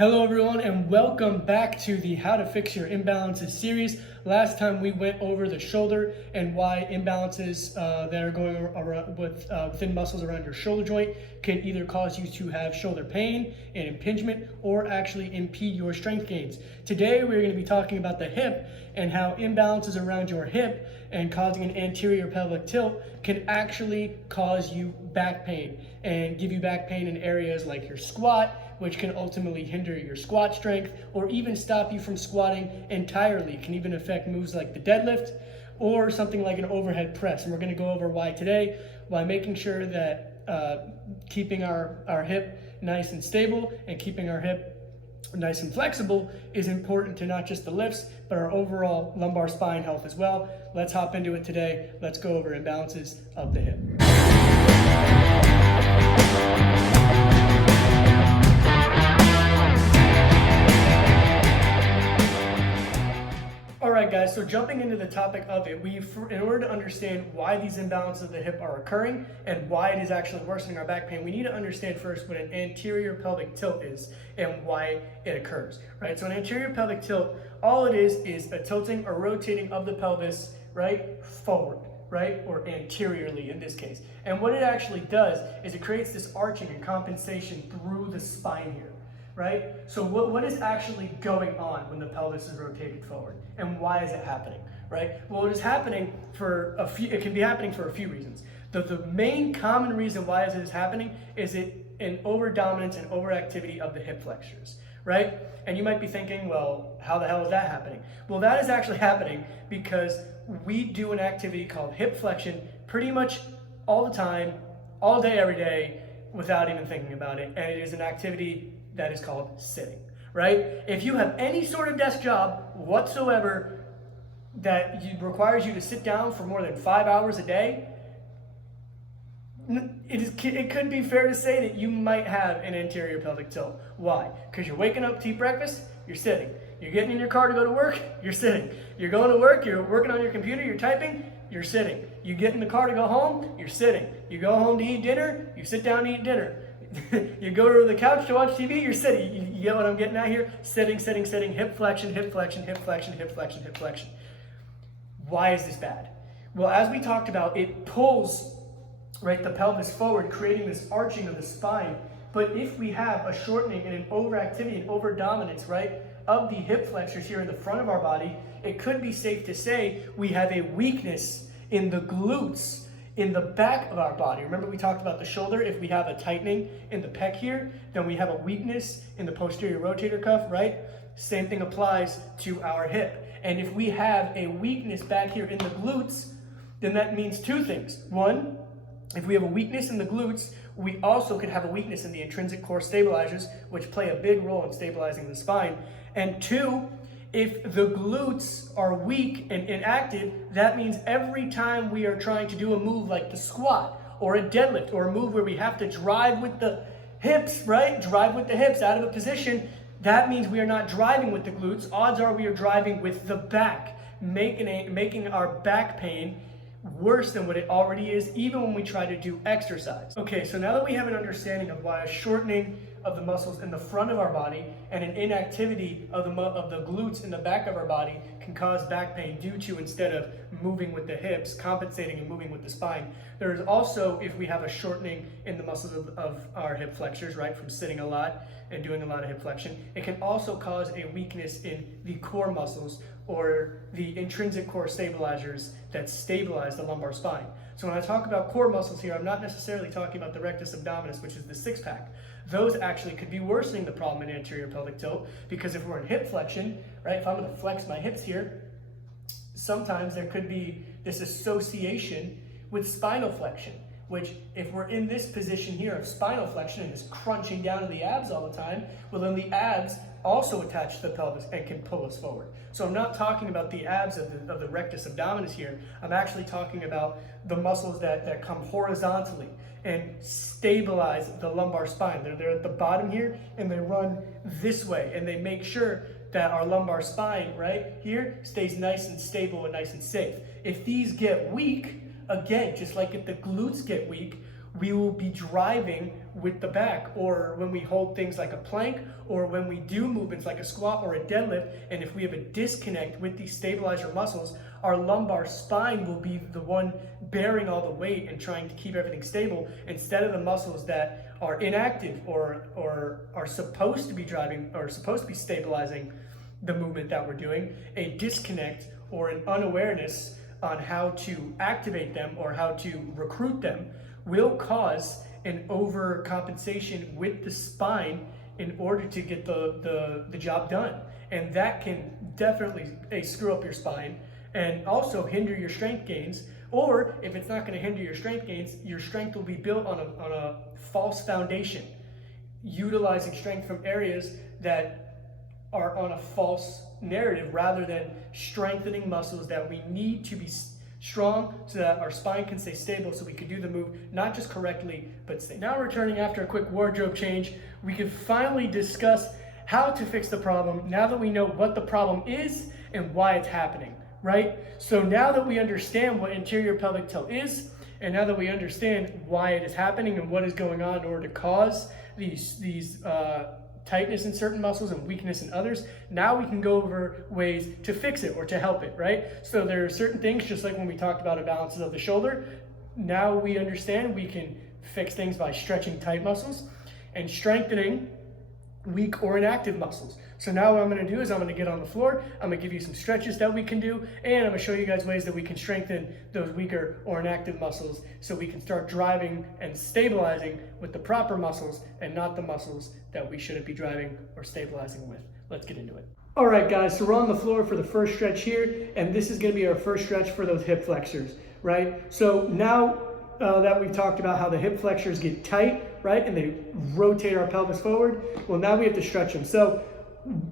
Hello everyone and welcome back to the How to Fix Your Imbalances series. Last time we went over the shoulder and why imbalances that are going around within muscles around your shoulder joint can either cause you to have shoulder pain and impingement or actually impede your strength gains. Today we're going to be talking about the hip and how imbalances around your hip and causing an anterior pelvic tilt can actually cause you back pain and give you back pain in areas like your squat, which can ultimately hinder your squat strength or even stop you from squatting entirely. It can even affect moves like the deadlift or something like an overhead press. And we're gonna go over why today, by making sure that keeping our hip nice and stable and keeping our hip nice and flexible is important to not just the lifts, but our overall lumbar spine health as well. Let's hop into it today. Let's go over imbalances of the hip. Alright guys, so jumping into the topic of it, in order to understand why these imbalances of the hip are occurring and why it is actually worsening our back pain, we need to understand first what an anterior pelvic tilt is and why it occurs, right? So an anterior pelvic tilt, all it is a tilting or rotating of the pelvis, right, forward, right, or anteriorly in this case. And what it actually does is it creates this arching and compensation through the spine here. Right? So what is actually going on when the pelvis is rotated forward, and why is it happening? Right? Well, it is happening for it can be happening for a few reasons. The main common reason why it is happening is an overdominance and overactivity of the hip flexors, right? And you might be thinking, well, how the hell is that happening? Well, that is actually happening because we do an activity called hip flexion pretty much all the time, all day, every day, without even thinking about it. And it is an activity that is called sitting, right? If you have any sort of desk job whatsoever that requires you to sit down for more than 5 hours a day, it could be fair to say that you might have an anterior pelvic tilt. Why? Because you're waking up to eat breakfast, you're sitting. You're getting in your car to go to work, you're sitting. You're going to work, you're working on your computer, you're typing, you're sitting. You get in the car to go home, you're sitting. You go home to eat dinner, you sit down to eat dinner. You go to the couch to watch TV, you're sitting. You get what I'm getting at here? Sitting, sitting, sitting, hip flexion, hip flexion, hip flexion, hip flexion, hip flexion. Why is this bad? Well, as we talked about, it pulls, right, the pelvis forward, creating this arching of the spine. But if we have a shortening and an overactivity and overdominance, right, of the hip flexors here in the front of our body, it could be safe to say we have a weakness in the glutes in the back of our body. Remember we talked about the shoulder. If we have a tightening in the pec here, then we have a weakness in the posterior rotator cuff, right? Same thing applies to our hip. And if we have a weakness back here in the glutes, then that means two things. One, if we have a weakness in the glutes, we also could have a weakness in the intrinsic core stabilizers, which play a big role in stabilizing the spine. And two, if the glutes are weak and inactive, that means every time we are trying to do a move like the squat or a deadlift or a move where we have to drive with the hips, right? Drive with the hips out of a position, that means we are not driving with the glutes. Odds are we are driving with the back, making our back pain worse than what it already is, even when we try to do exercise. Okay, so now that we have an understanding of why a shortening of the muscles in the front of our body and an inactivity of the glutes in the back of our body can cause back pain due to, instead of moving with the hips, compensating and moving with the spine. There is also, if we have a shortening in the muscles of our hip flexors, right, from sitting a lot and doing a lot of hip flexion, it can also cause a weakness in the core muscles or the intrinsic core stabilizers that stabilize the lumbar spine. So when I talk about core muscles here, I'm not necessarily talking about the rectus abdominis, which is the six pack. Those actually could be worsening the problem in anterior pelvic tilt, because if we're in hip flexion, right, if I'm going to flex my hips here, sometimes there could be this association with spinal flexion, which if we're in this position here of spinal flexion and this crunching down to the abs all the time, well then the abs also attach to the pelvis and can pull us forward. So I'm not talking about the abs of the rectus abdominis here. I'm actually talking about the muscles that come horizontally and stabilize the lumbar spine. They're at the bottom here and they run this way and they make sure that our lumbar spine right here stays nice and stable and nice and safe. If these get weak, again, just like if the glutes get weak, we will be driving with the back, or when we hold things like a plank, or when we do movements like a squat or a deadlift. And if we have a disconnect with these stabilizer muscles, our lumbar spine will be the one bearing all the weight and trying to keep everything stable, instead of the muscles that are inactive or are supposed to be driving or supposed to be stabilizing the movement that we're doing. A disconnect or an unawareness on how to activate them or how to recruit them will cause an overcompensation with the spine in order to get the job done. And that can definitely screw up your spine and also hinder your strength gains. Or if it's not going to hinder your strength gains, your strength will be built on a false foundation, utilizing strength from areas that are on a false narrative, rather than strengthening muscles that we need to be strong so that our spine can stay stable, so we can do the move not just correctly but stay. Now, returning after a quick wardrobe change, we can finally discuss how to fix the problem now that we know what the problem is and why it's happening, right? So now that we understand what anterior pelvic tilt is, and now that we understand why it is happening and what is going on in order to cause these tightness in certain muscles and weakness in others, now we can go over ways to fix it or to help it, right? So there are certain things, just like when we talked about imbalances of the shoulder, now we understand we can fix things by stretching tight muscles and strengthening weak or inactive muscles. So now what I'm going to do is I'm going to get on the floor, I'm going to give you some stretches that we can do, and I'm going to show you guys ways that we can strengthen those weaker or inactive muscles so we can start driving and stabilizing with the proper muscles and not the muscles that we shouldn't be driving or stabilizing with. Let's get into it. All right, guys, so we're on the floor for the first stretch here, and this is going to be our first stretch for those hip flexors, right? So now that we've talked about how the hip flexors get tight, right, and they rotate our pelvis forward, well, now we have to stretch them. So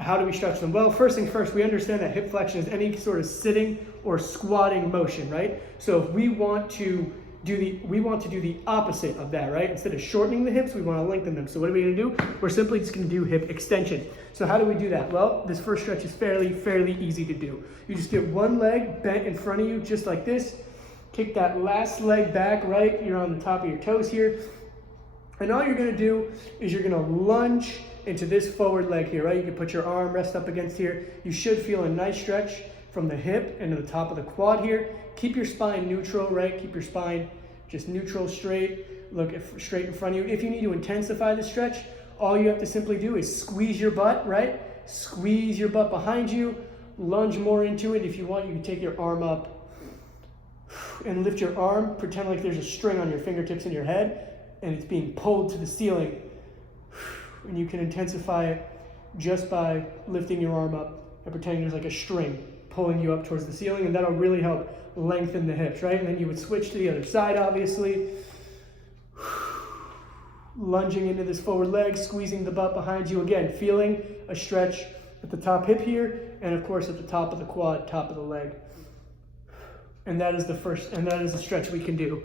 how do we stretch them? Well, first thing first, we understand that hip flexion is any sort of sitting or squatting motion, right? So if we want to do the opposite of that, right? Instead of shortening the hips, we want to lengthen them. So what are we going to do? We're simply just going to do hip extension. So how do we do that? Well, this first stretch is fairly easy to do. You just get one leg bent in front of you, just like this. Kick that last leg back, right? You're on the top of your toes here. And all you're going to do is you're going to lunge into this forward leg here, right? You can put your arm rest up against here. You should feel a nice stretch from the hip into the top of the quad here. Keep your spine neutral, right? Keep your spine just neutral, straight. Look straight in front of you. If you need to intensify the stretch, all you have to simply do is squeeze your butt, right? Squeeze your butt behind you. Lunge more into it. If you want, you can take your arm up and lift your arm. Pretend like there's a string on your fingertips and your head, and it's being pulled to the ceiling. And you can intensify it just by lifting your arm up and pretending there's like a string pulling you up towards the ceiling, and that'll really help lengthen the hips, right? And then you would switch to the other side, obviously. Lunging into this forward leg, squeezing the butt behind you. Again, feeling a stretch at the top hip here, and of course at the top of the quad, top of the leg. And that is the stretch we can do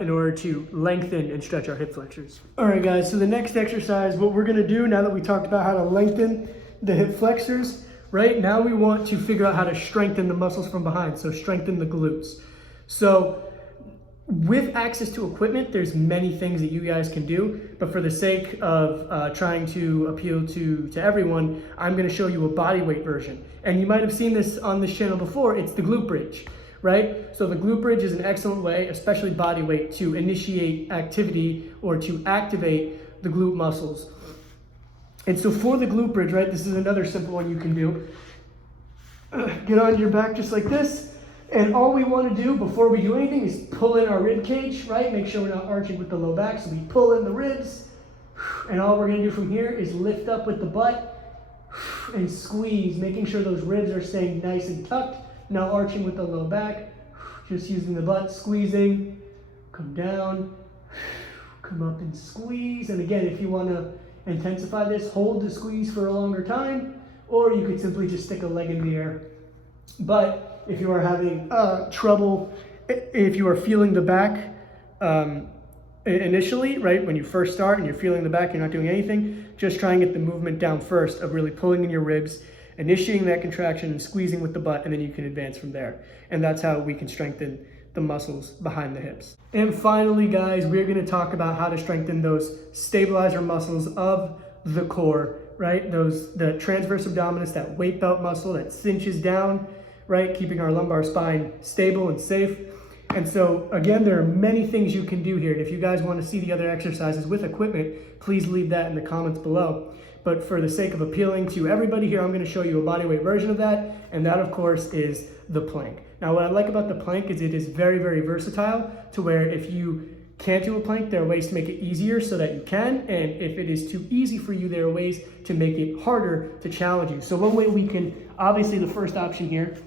in order to lengthen and stretch our hip flexors. All right, guys, so the next exercise, what we're gonna do now that we talked about how to lengthen the hip flexors, right? Now we want to figure out how to strengthen the muscles from behind, so strengthen the glutes. So with access to equipment, there's many things that you guys can do, but for the sake of trying to appeal to everyone, I'm gonna show you a body weight version. And you might have seen this on this channel before, it's the glute bridge. Right? So the glute bridge is an excellent way, especially body weight, to initiate activity or to activate the glute muscles. And so for the glute bridge, right, this is another simple one you can do. Get on your back just like this. And all we want to do before we do anything is pull in our rib cage, right? Make sure we're not arching with the low back. So we pull in the ribs. And all we're going to do from here is lift up with the butt and squeeze, making sure those ribs are staying nice and tucked. Now arching with the low back, just using the butt, squeezing, come down, come up and squeeze. And again, if you want to intensify this, hold the squeeze for a longer time, or you could simply just stick a leg in the air. But if you are having trouble, if you are feeling the back initially, right, when you first start and you're feeling the back, you're not doing anything, just try and get the movement down first of really pulling in your ribs, initiating that contraction and squeezing with the butt, and then you can advance from there. And that's how we can strengthen the muscles behind the hips. And finally, guys, we're going to talk about how to strengthen those stabilizer muscles of the core, right? The transverse abdominis, that weight belt muscle that cinches down, right? Keeping our lumbar spine stable and safe. And so again, there are many things you can do here. And if you guys want to see the other exercises with equipment, please leave that in the comments below. But for the sake of appealing to everybody here, I'm going to show you a bodyweight version of that. And that, of course, is the plank. Now, what I like about the plank is it is very, very versatile, to where if you can't do a plank, there are ways to make it easier so that you can. And if it is too easy for you, there are ways to make it harder to challenge you. So one way we can, obviously the first option here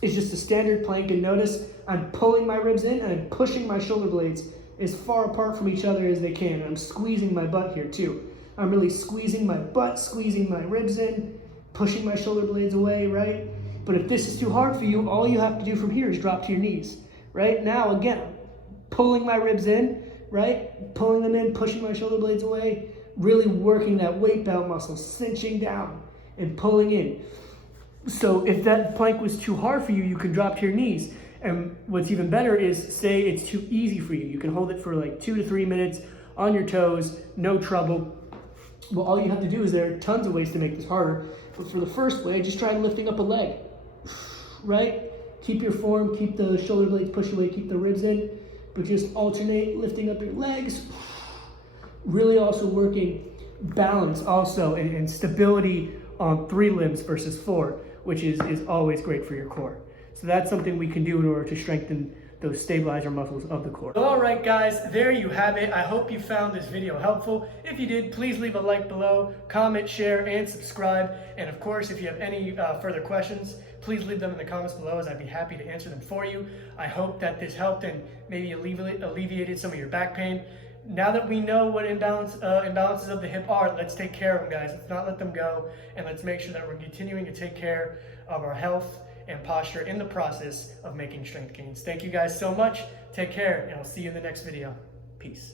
is just a standard plank. And notice I'm pulling my ribs in and I'm pushing my shoulder blades as far apart from each other as they can. And I'm squeezing my butt here too. I'm really squeezing my butt, squeezing my ribs in, pushing my shoulder blades away, right? But if this is too hard for you, all you have to do from here is drop to your knees, right? Now, again, pulling my ribs in, right? Pulling them in, pushing my shoulder blades away, really working that weight belt muscle, cinching down and pulling in. So if that plank was too hard for you, you can drop to your knees. And what's even better is, say it's too easy for you. You can hold it for like 2 to 3 minutes on your toes, no trouble. Well, all you have to do is, there are tons of ways to make this harder. But for the first way, just try lifting up a leg, right? Keep your form, keep the shoulder blades pushed away, keep the ribs in, but just alternate lifting up your legs. Really also working balance also and stability on 3 limbs versus 4, which is always great for your core. So that's something we can do in order to strengthen those stabilizer muscles of the core. All right, guys, there you have it. I hope you found this video helpful. If you did, please leave a like below, comment, share, and subscribe. And of course, if you have any further questions, please leave them in the comments below, as I'd be happy to answer them for you. I hope that this helped and maybe alleviated some of your back pain. Now that we know what imbalances of the hip are, let's take care of them, guys. Let's not let them go, and let's make sure that we're continuing to take care of our health and posture in the process of making strength gains. Thank you guys so much. Take care, and I'll see you in the next video. Peace.